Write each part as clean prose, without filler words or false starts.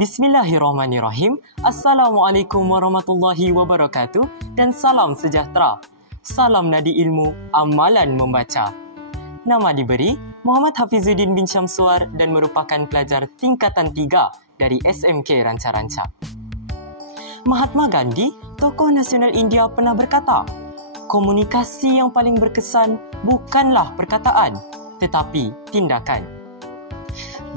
Bismillahirrahmanirrahim. Assalamualaikum warahmatullahi wabarakatuh dan salam sejahtera. Salam nadi ilmu, amalan membaca. Nama diberi Muhammad Hafizuddin bin Syamsuar dan merupakan pelajar tingkatan 3 dari SMK Ranca-Ranca. Mahatma Gandhi, tokoh nasional India, pernah berkata, komunikasi yang paling berkesan bukanlah perkataan, tetapi tindakan.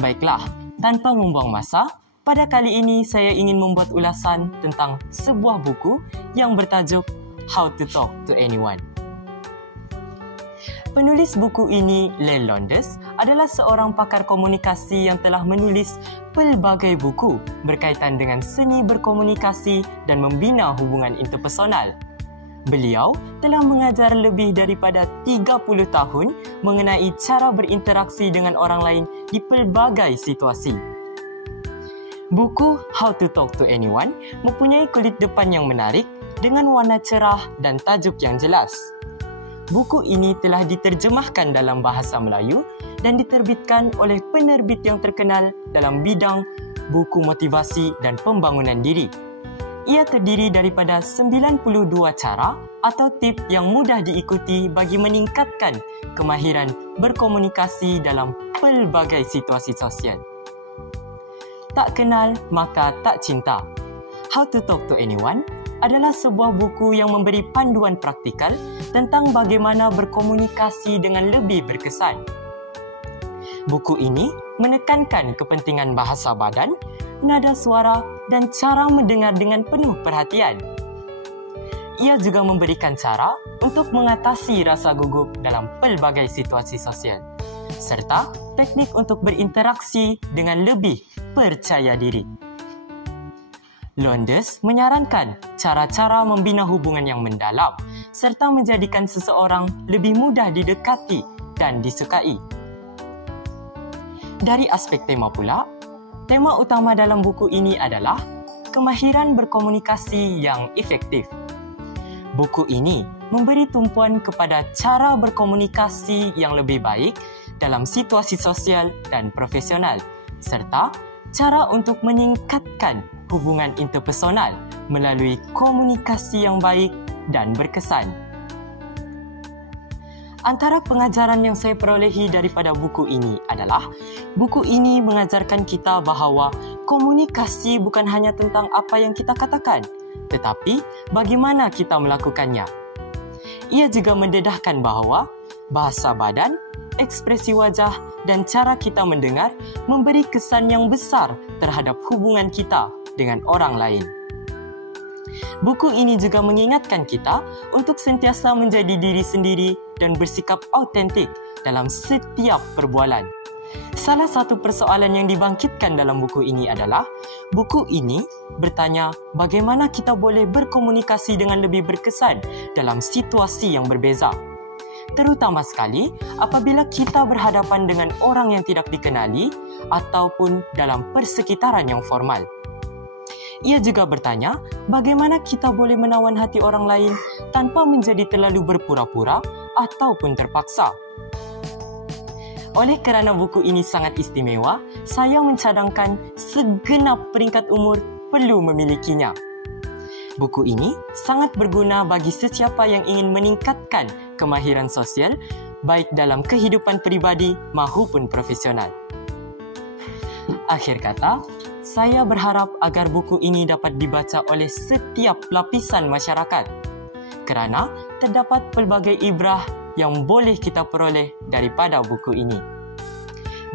Baiklah, tanpa membuang masa, pada kali ini saya ingin membuat ulasan tentang sebuah buku yang bertajuk How to Talk to Anyone. Penulis buku ini, Len Londes, adalah seorang pakar komunikasi yang telah menulis pelbagai buku berkaitan dengan seni berkomunikasi dan membina hubungan interpersonal. Beliau telah mengajar lebih daripada 30 tahun mengenai cara berinteraksi dengan orang lain di pelbagai situasi. Buku How to Talk to Anyone mempunyai kulit depan yang menarik dengan warna cerah dan tajuk yang jelas. Buku ini telah diterjemahkan dalam bahasa Melayu dan diterbitkan oleh penerbit yang terkenal dalam bidang buku motivasi dan pembangunan diri. Ia terdiri daripada 92 cara atau tip yang mudah diikuti bagi meningkatkan kemahiran berkomunikasi dalam pelbagai situasi sosial. Tak kenal, maka tak cinta. How to Talk to Anyone adalah sebuah buku yang memberi panduan praktikal tentang bagaimana berkomunikasi dengan lebih berkesan. Buku ini menekankan kepentingan bahasa badan, nada suara dan cara mendengar dengan penuh perhatian. Ia juga memberikan cara untuk mengatasi rasa gugup dalam pelbagai situasi sosial, serta teknik untuk berinteraksi dengan lebih percaya diri. Londes menyarankan cara-cara membina hubungan yang mendalam serta menjadikan seseorang lebih mudah didekati dan disukai. Dari aspek tema pula, tema utama dalam buku ini adalah kemahiran berkomunikasi yang efektif. Buku ini memberi tumpuan kepada cara berkomunikasi yang lebih baik dalam situasi sosial dan profesional, serta cara untuk meningkatkan hubungan interpersonal melalui komunikasi yang baik dan berkesan. Antara pengajaran yang saya perolehi daripada buku ini adalah, buku ini mengajarkan kita bahawa komunikasi bukan hanya tentang apa yang kita katakan, tetapi bagaimana kita melakukannya. Ia juga mendedahkan bahawa bahasa badan, ekspresi wajah dan cara kita mendengar memberi kesan yang besar terhadap hubungan kita dengan orang lain. Buku ini juga mengingatkan kita untuk sentiasa menjadi diri sendiri dan bersikap autentik dalam setiap perbualan. Salah satu persoalan yang dibangkitkan dalam buku ini adalah, buku ini bertanya bagaimana kita boleh berkomunikasi dengan lebih berkesan dalam situasi yang berbeza. Terutama sekali apabila kita berhadapan dengan orang yang tidak dikenali ataupun dalam persekitaran yang formal. Ia juga bertanya bagaimana kita boleh menawan hati orang lain tanpa menjadi terlalu berpura-pura ataupun terpaksa. Oleh kerana buku ini sangat istimewa, saya mencadangkan segenap peringkat umur perlu memilikinya. Buku ini sangat berguna bagi sesiapa yang ingin meningkatkan kemahiran sosial, baik dalam kehidupan peribadi maupun profesional. Akhir kata, saya berharap agar buku ini dapat dibaca oleh setiap lapisan masyarakat, kerana terdapat pelbagai ibrah yang boleh kita peroleh daripada buku ini.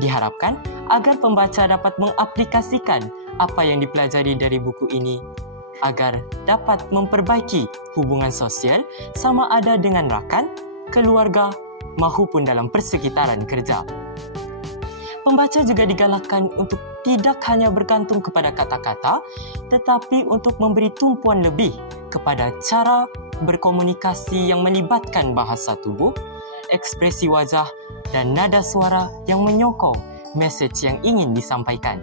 Diharapkan agar pembaca dapat mengaplikasikan apa yang dipelajari dari buku ini agar dapat memperbaiki hubungan sosial sama ada dengan rakan, keluarga maupun dalam persekitaran kerja. Pembaca juga digalakkan untuk tidak hanya bergantung kepada kata-kata, tetapi untuk memberi tumpuan lebih kepada cara berkomunikasi yang melibatkan bahasa tubuh, ekspresi wajah dan nada suara yang menyokong mesej yang ingin disampaikan.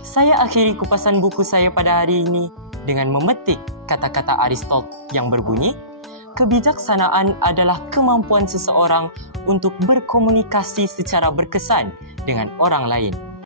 Saya akhiri kupasan buku saya pada hari ini dengan memetik kata-kata Aristotle yang berbunyi, kebijaksanaan adalah kemampuan seseorang untuk berkomunikasi secara berkesan dengan orang lain.